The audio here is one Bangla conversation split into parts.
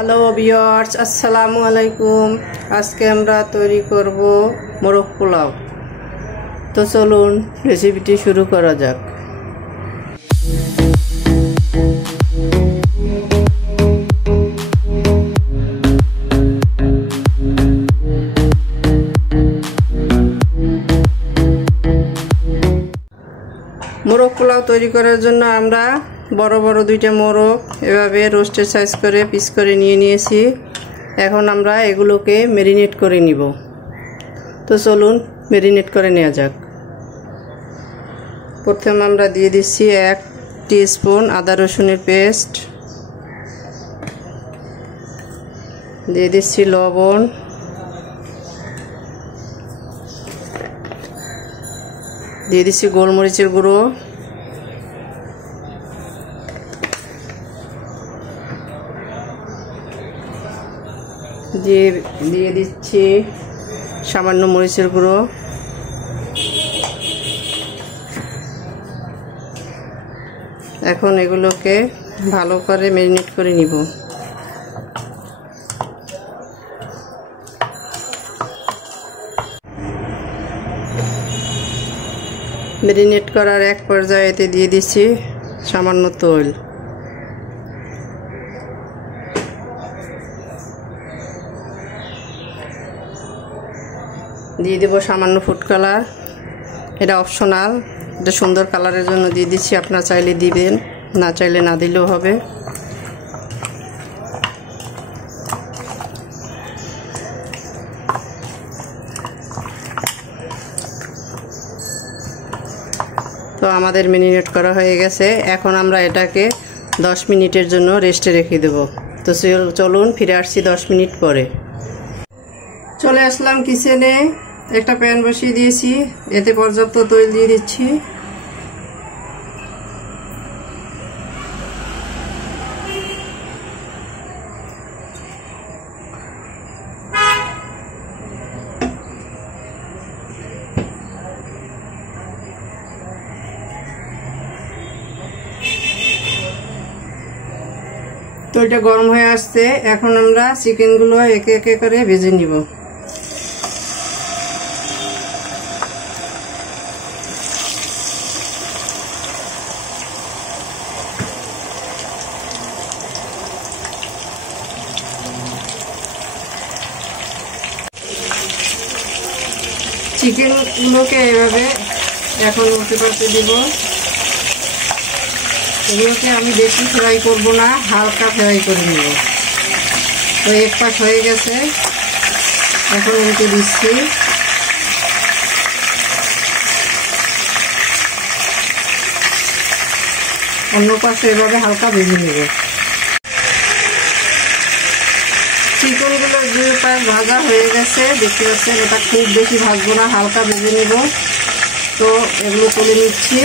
হ্যালো ভিউয়ার্স, আসসালামু আলাইকুম। আজকে আমরা তৈরি করব মোরগ পোলাও। তো চলুন রেসিপিটি শুরু করা যাক। মোরগ পোলাও তৈরি করার জন্য আমরা বড় বড় দুইটা মোরগ এভাবে রোস্টের সাইজ করে পিস করে নিয়েছি। এখন আমরা এগুলোকে ম্যারিনেট করে নিব। তো চলুন ম্যারিনেট করে নেওয়া যাক। প্রথমে আমরা দিয়ে দিচ্ছি 1 টিস্পুন আদা রসুনের পেস্ট, দিয়ে দিচ্ছি লবণ, দিয়ে দিচ্ছি গোলমরিচের গুঁড়ো, দিয়ে দিচ্ছি সামান্য মরিচের গুঁড়ো, এখন এগুলোকে ভালো করে ম্যারিনেট করে নিব। ম্যারিনেট করার এক পর্যায়েতে দিয়ে দিচ্ছি সামান্য তৈল, দিয়ে দেব সামান্য ফুড কালার। এটা অপশনাল, এটা সুন্দর কালারের জন্য দিয়ে দিচ্ছি, আপনারা চাইলে দিবেন, না চাইলে না দিলেও হবে। তো আমাদের ম্যারিনেট করা হয়ে গেছে। এখন আমরা এটাকে 10 মিনিটের জন্য রেস্টে রেখে দেব। তো চলুন ফিরে আসছি 10 মিনিট পরে। চলে আসলাম কিচেনে। একটা প্যান বসিয়ে দিয়েছি, এতে পর্যাপ্ত তৈল দিয়ে দিচ্ছি। তৈলটা গরম হয়ে আসছে, এখন আমরা চিকেনগুলো একে একে করে ভেজে নিব। চিকেনগুলোকে এভাবে এখন উল্টে পাল্টে দিব। এগুলোকে আমি বেশি ফ্রাই করব না, হালকা ফ্রাই করে নেব। তো এক পাশ হয়ে গেছে, এখন উল্টে দিচ্ছি। অন্য পাশে এভাবে হালকা ভেজে নেব। চিকেনগুলো 2 পাশ ভাজা হয়ে গেছে, দেখতে পাচ্ছেন। এটা খুব বেশি ভাজবো না, হালকা ভেজে নেব। তো এগুলো তুলে নিচ্ছি।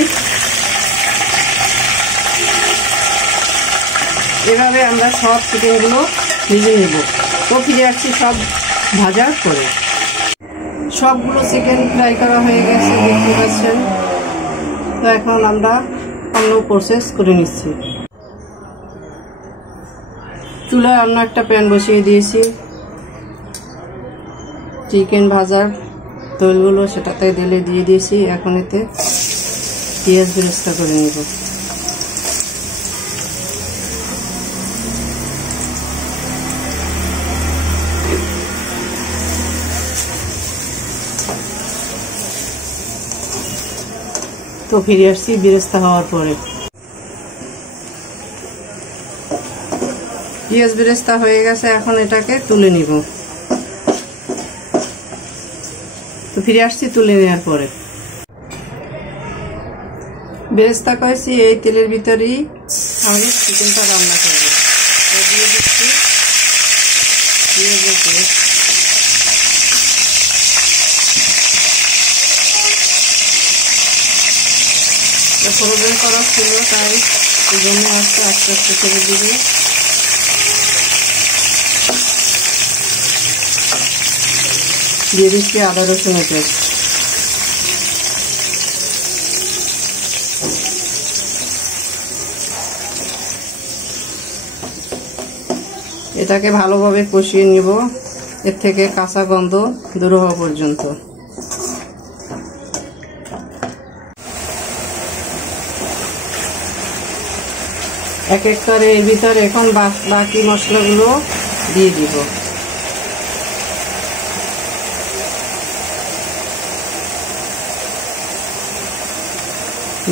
এভাবে আমরা সব চিকেনগুলো ভেজে নেব। তো ফিরে আসছি সব ভাজার পরে। সবগুলো চিকেন ফ্রাই করা হয়ে গেছে, দেখতে পাচ্ছেন। তো এখন আমরা অন্য প্রসেস করে নিচ্ছি। চুলায় আমরা একটা প্যান বসিয়ে দিয়েছি, চিকেন ভাজার তৈলগুলো সেটাতে ঢেলে দিয়ে দিয়েছি। এখন এতে পেঁয়াজ বেরেস্তা করে নেব। তো ফিরে আসছি বেরেস্তা হওয়ার পরে। পেঁয়াজ বেরেস্তা হয়ে গেছে, এখন এটাকে তুলে নিব। তো ফিরে আসছি তুলে নেওয়ার পরে। বেরেস্তা করেছি, এই তেলের ভিতরেই আমি চিকেনটা রান্না করব। দিয়ে দিচ্ছি পেঁয়াজের পেস্ট, ফ্রোজেন করা ছিল, তাই এই জন্য আস্তে আস্তে ছেড়ে দিবে। দিয়ে দিচ্ছি আদা রসুনের পেস্ট, এটাকে ভালোভাবে কষিয়ে নিব, এর থেকে কাঁচা গন্ধ দূর হওয়া পর্যন্ত। এক এক করে এর ভিতরে এখন বাকি মশলাগুলো দিয়ে দিব।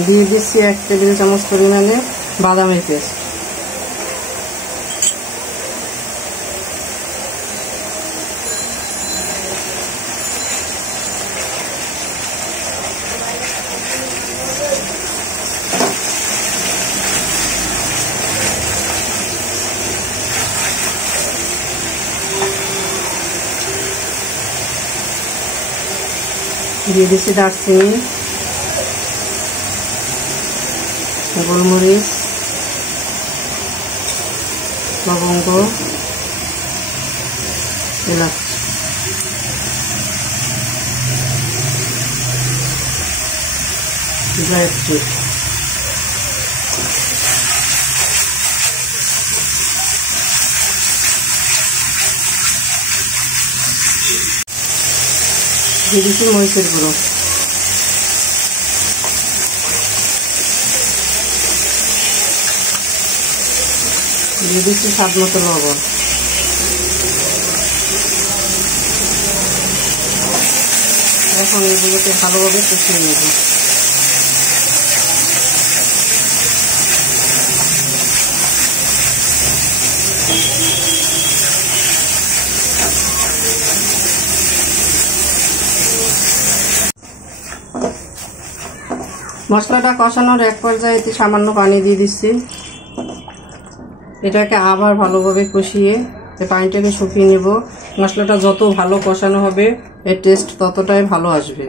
দিয়ে দিচ্ছি 1 টেবিল চামচ পরিমাণে বাদামের পেস্ট। দিয়ে দিচ্ছি দারচিনি, গোলমরিচ, লবঙ্গ, এলাচ। Dry fruit. দিয়ে দিচ্ছি মরিচের গুঁড়ো। দিয়ে দিচ্ছি স্বাদ মতো লবণ। এখন এগুলোকে ভালোভাবে কষিয়ে নেব। মশলাটা কষানোর এক পর্যায়ে সামান্য পানি দিয়ে দিচ্ছি। এটাকে আবার ভালোভাবে কষিয়ে পানিটাকে শুকিয়ে নেব। মশলাটা যত ভালো কষানো হবে এর টেস্ট ততটাই ভালো আসবে।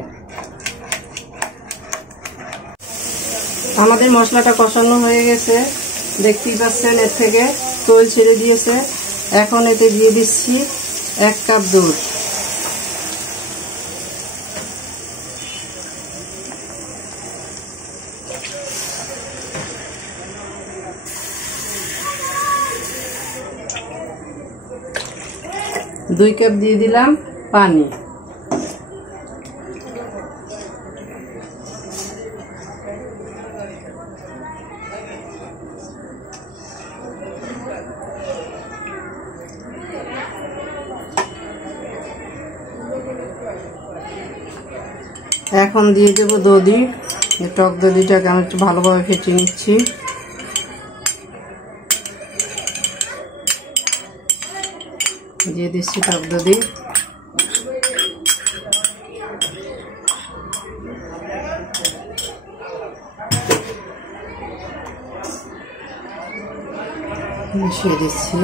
আমাদের মশলাটা কষানো হয়ে গেছে, দেখতেই পাচ্ছেন এর থেকে তেল ছেড়ে দিয়েছে। এখন এতে দিয়ে দিচ্ছি 1 কাপ দুধ। দুই কাপ দিয়ে দিলাম পানি। এখন দিয়ে দেবো দধি। টক দধিটাকে আমি একটু ভালোভাবে ফেটিয়ে নিচ্ছি। দিয়ে দিচ্ছি টক দধি। মিশিয়ে দিচ্ছি।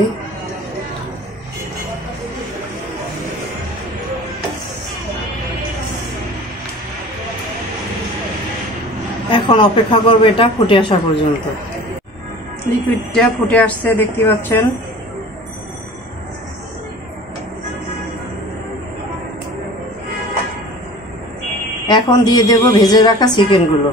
এখন অপেক্ষা করবো এটা ফুটে আসা পর্যন্ত। লিকুইডটা ফুটে আসছে, দেখতে পাচ্ছেন। এখন দিয়ে দেব ভেজে রাখা চিকেনগুলো।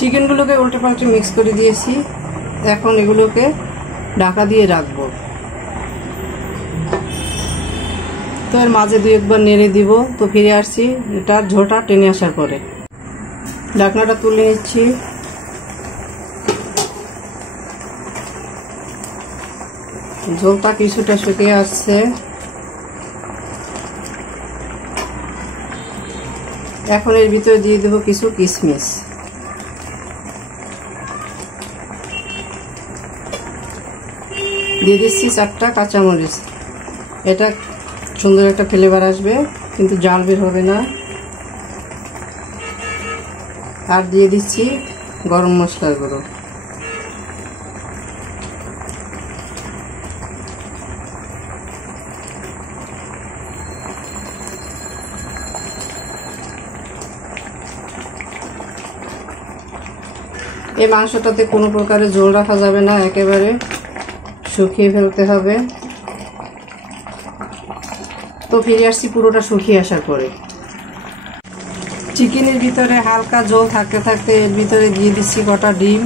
চিকেনগুলোকে উল্টে পাল্টে মিক্স করে দিয়েছি। এখন এগুলোকে ঢাকা দিয়ে রাখবো। তো এর মাঝে দুই একবার নেড়ে দিব। তো ফিরে আসছি এটার ঝোলটা টেনে আসার পরে। ঢাকনাটা তুলে নিচ্ছি। ঝোলটা কিছুটা শুকিয়ে আসছে। এখন এর ভিতরে দিয়ে দেবো কিছু কিশমিশ। দিয়ে দিচ্ছি 4টা কাঁচামরিচ। এটা সুন্দর একটা ফ্লেভার আসবে, কিন্তু জাল বের হবে না। আর দিয়ে দিচ্ছি গরম মশলার গুঁড়ো। এই মাংসটাতে কোনো প্রকারের ঝোল রাখা যাবে না, একেবারে শুকিয়ে ফেলতে হবে। তো ফিরে আসছি পুরোটা শুকিয়ে আসার পরে। চিকেনের ভিতরে হালকা ঝোল থাকতে থাকতে এর ভিতরে দিয়ে দিচ্ছি কটা ডিম।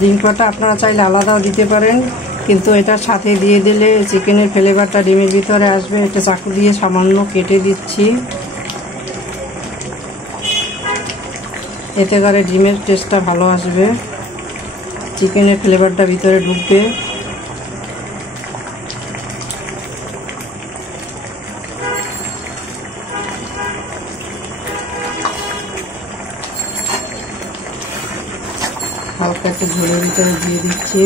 ডিম কটা আপনারা চাইলে আলাদাও দিতে পারেন, কিন্তু এটার সাথে দিয়ে দিলে চিকেনের ফ্লেভারটা ডিমের ভিতরে আসবে। এটা চাকু দিয়ে সামান্য কেটে দিচ্ছি, এতে করে ডিমের টেস্টটা ভালো আসবে, চিকেনের ফ্লেভারটা ভিতরে ঢুকবে। হালকা একটা ঝোলের ভিতরে দিয়ে দিচ্ছি,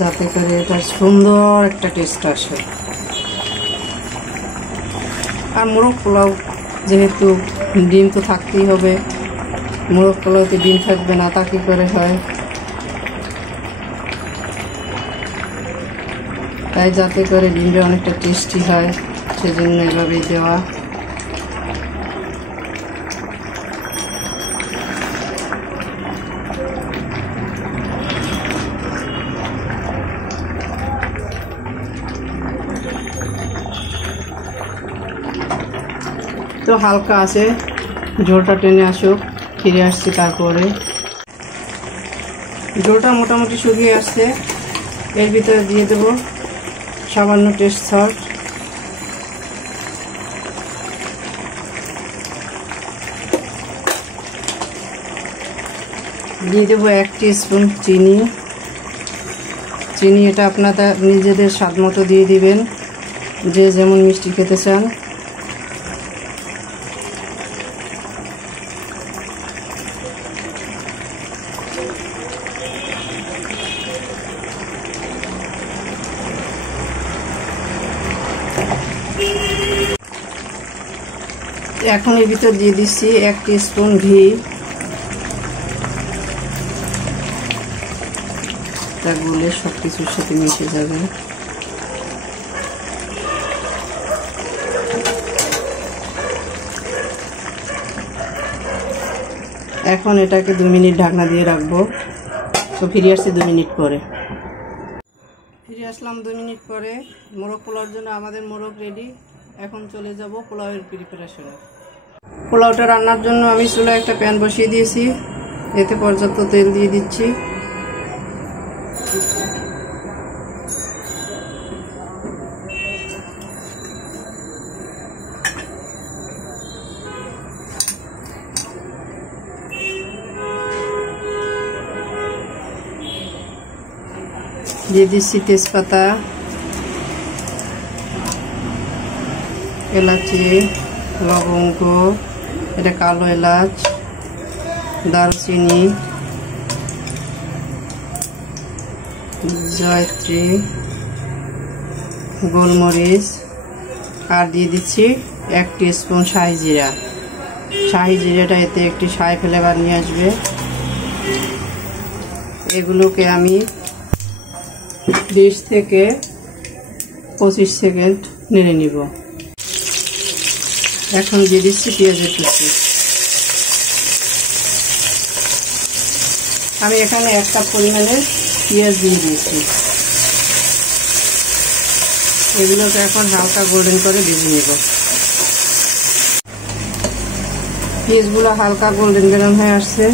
যাতে করে এটা সুন্দর একটা টেস্ট আসে। আর মোরগ পোলাও যেহেতু ডিম তো থাকতেই হবে, মোরগ পোলাওতে ডিম থাকবে না তা কি করে হয়? তাই যাতে করে ডিমটা অনেকটা টেস্টি হয়, সেজন্য এভাবেই দেওয়া। তো হালকা আছে, ঝোলটা টেনে আসুক, ফিরে আসছি। তারপরে ঝোলটা মোটামুটি শুকিয়ে আসছে। এর ভিতরে দিয়ে দেবো সামান্য টেস্ট সল্ট, দিয়ে দেবো 1 টিস্পুন চিনি। চিনি এটা আপনারা নিজেদের স্বাদ মতো দিয়ে দিবেন, যে যেমন মিষ্টি খেতে চান। এখন এর ভিতর দিয়ে দিচ্ছি 1 টিস্পুন ঘি। তা গুলে সব কিছুর সাথে মিশে যাবে। এখন এটাকে 2 মিনিট ঢাকনা দিয়ে রাখবো। তো ফিরে আসছি 2 মিনিট পরে। ফিরে আসলাম 2 মিনিট পরে। মোরগ পোলাওর জন্য আমাদের মোরগ রেডি। এখন চলে যাব পোলাওয়ের প্রিপারেশনে। পোলাওটা রান্নার জন্য আমি চুলায় একটা প্যান বসিয়ে দিয়েছি, এতে পর্যাপ্ত তেল দিয়ে দিচ্ছি। দিয়ে দিচ্ছি তেজপাতা, এলাচি, লবঙ্গ, এটা কালো এলাচ, দারচিনি, জয়ত্রী, গোলমরিচ, আর দিয়ে দিচ্ছি 1 টিস্পুন শাহি জিরা। শাহি জিরাটা এতে একটি শাহি ফ্লেভার নিয়ে আসবে। এগুলোকে আমি 20 থেকে 25 সেকেন্ড নেড়ে নিব। এখন দিয়ে দিচ্ছি পেঁয়াজের কুচি। আমি এখানে 1 কাপ পরিমাণে পেঁয়াজ দিয়ে দিয়েছি। এগুলোকে এখন হালকা গোল্ডেন করে ভেজে নেব। পেঁয়াজগুলো হালকা গোল্ডেন ব্রাউন হয়ে আসছে।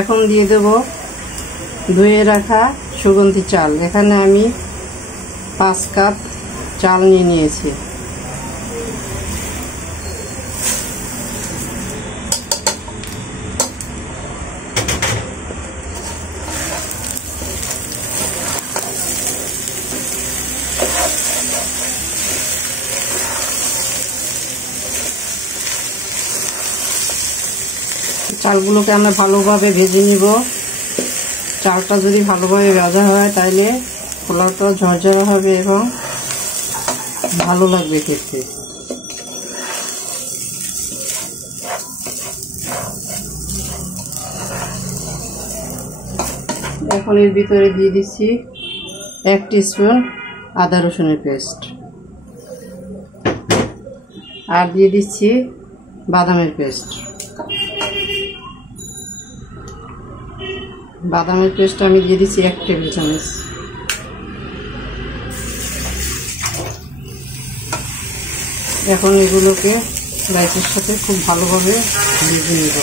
এখন দিয়ে দেব ধুয়ে রাখা সুগন্ধি চাল। এখানে আমি 5 কাপ চাল নিয়েছি। চালগুলোকে আমরা ভালোভাবে ভেজে নিব। চালটা যদি ভালোভাবে ভাজা হয় তাহলে পোলাওটা ঝরঝরা হবে এবং ভালো লাগবে খেতে। এখন এর ভিতরে দিয়ে দিচ্ছি 1 টিস্পুন আদা রসুনের পেস্ট, আর দিয়ে দিচ্ছি বাদামের পেস্ট। বাদামের পেস্ট আমি দিয়ে দিচ্ছি 1 টেবিল চামচ। এখন এগুলোকে রাইসের সাথে খুব ভালোভাবে ভেজে নেব।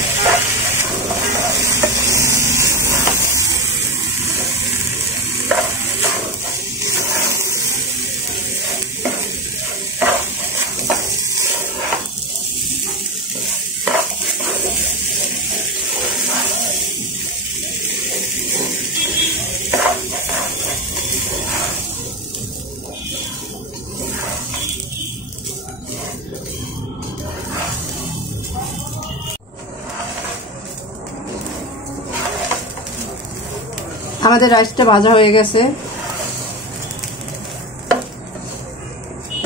আমাদের রাইসটা ভাজা হয়ে গেছে।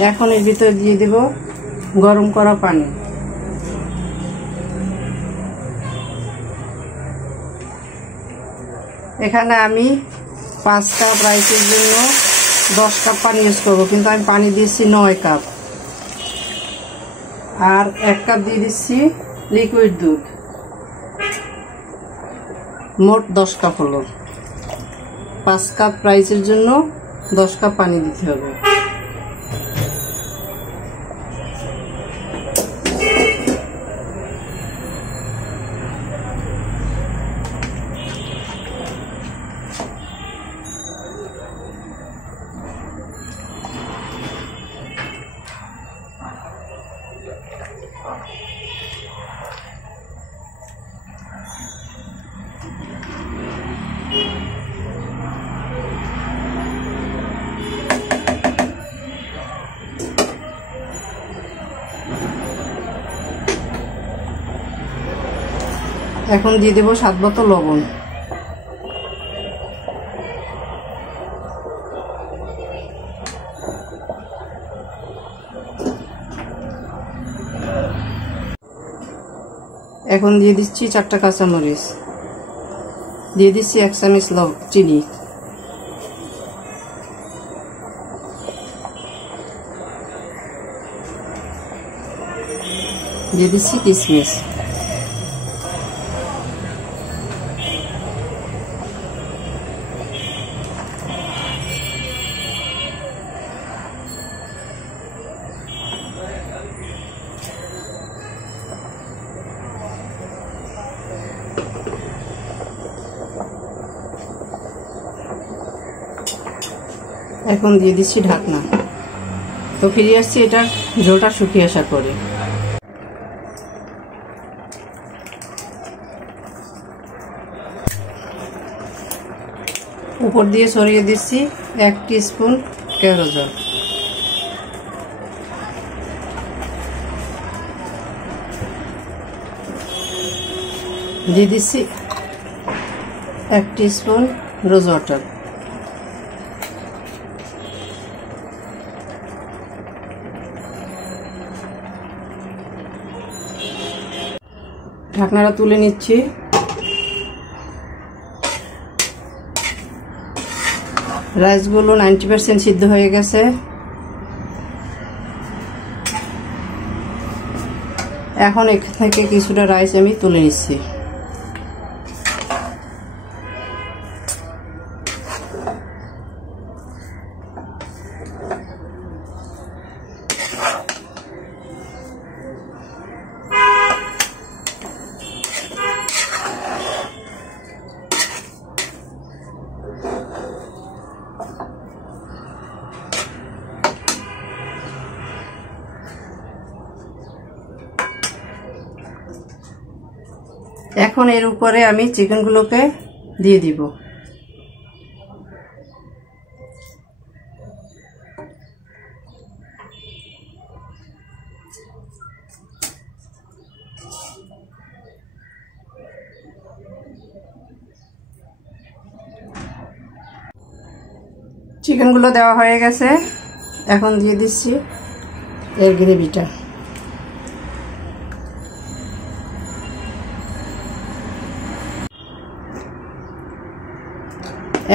এখন এর ভিতরে দিয়ে দেব গরম করা পানি। এখানে আমি 5 কাপ রাইসের জন্য 10 কাপ পানি ইউজ করবো, কিন্তু আমি পানি দিয়েছি 9 কাপ। আর 1 কাপ দিয়ে দিচ্ছি লিকুইড দুধ। মোট 10 কাপ হলো। 5 কাপ রাইসের জন্য 10 কাপ পানি দিতে হবে। এখন দিয়ে দেব স্বাদমতো লবণ। এখন দিয়ে দিচ্ছি 4টা কাঁচামরিচ, দিয়ে দিচ্ছি 1 চামচ চিনি, দিয়ে দিচ্ছি কিশমিশ। এখন দিয়ে দিচ্ছি ঢাকনা। তো ফিরে আসছি এটা ঝোলটা শুকিয়ে আসার পরে। উপর দিয়ে ছড়িয়ে দিচ্ছি 1 টিস্পুন কেওড়া জল। দিয়ে দিচ্ছি 1 টিস্পুন রোজ ওয়াটার। ঢাকনাটা তুলে নিচ্ছি। রাইসগুলো 90% সিদ্ধ হয়ে গেছে। এখন এখান থেকে কিছুটা রাইস আমি তুলে নিচ্ছি। এখন এর উপরে আমি চিকেনগুলোকে দিয়ে দিব। চিকেনগুলো দেওয়া হয়ে গেছে, এখন দিয়ে দিচ্ছি এর গ্রেভিটা।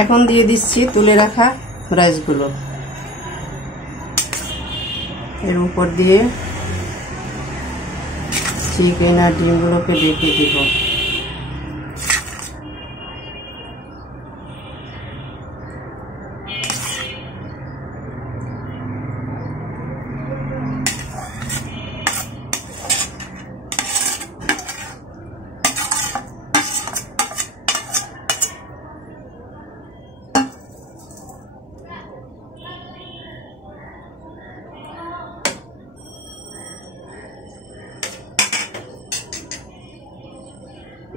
এখন দিয়ে দিচ্ছি তুলে রাখা রাইসগুলো, এর উপর দিয়ে চিকেন আর ডিমগুলোকে ঢেকে দিব।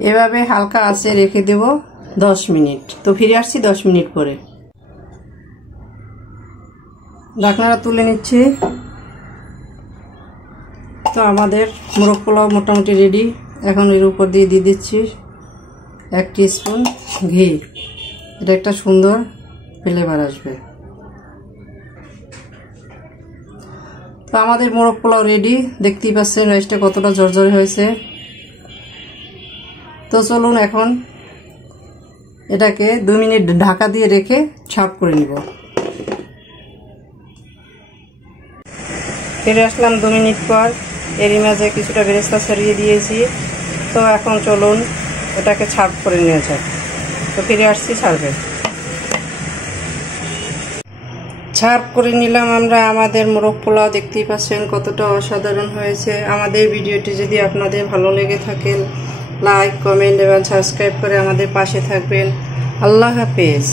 এভাবে হালকা আঁচে রেখে দেব 10 মিনিট। তো ফিরে আসছি 10 মিনিট পরে। ঢাকনাটা তুলে নিচ্ছি। তো আমাদের মোরগ পোলাও মোটামুটি রেডি। এখন এর উপর দিয়ে দিচ্ছি 1 টিস্পুন ঘি। এটা একটা সুন্দর ফ্লেভার আসবে। তো আমাদের মোরগ পোলাও রেডি। দেখতেই পাচ্ছেন রাইসটা কতটা ঝরঝরে হয়েছে। তো চলুন এখন এটাকে 2 মিনিট ঢাকা দিয়ে রেখে সার্ভ করে নিব। ফিরে আসলাম 2 মিনিট পর। এরই মাঝে কিছুটা বেরেস্তা ছড়িয়ে দিয়েছি। তো এখন চলুন এটাকে সার্ভ করে নিয়ে যাক। তো ফিরে আসছি সার্ভে। সার্ভ করে নিলাম আমরা আমাদের মোরগ পোলাও। দেখতেই পাচ্ছেন কতটা অসাধারণ হয়েছে। আমাদের ভিডিওটি যদি আপনাদের ভালো লেগে থাকে লাইক, কমেন্ট এবং সাবস্ক্রাইব করে আমাদের পাশে থাকবেন। আল্লাহ হাফেজ।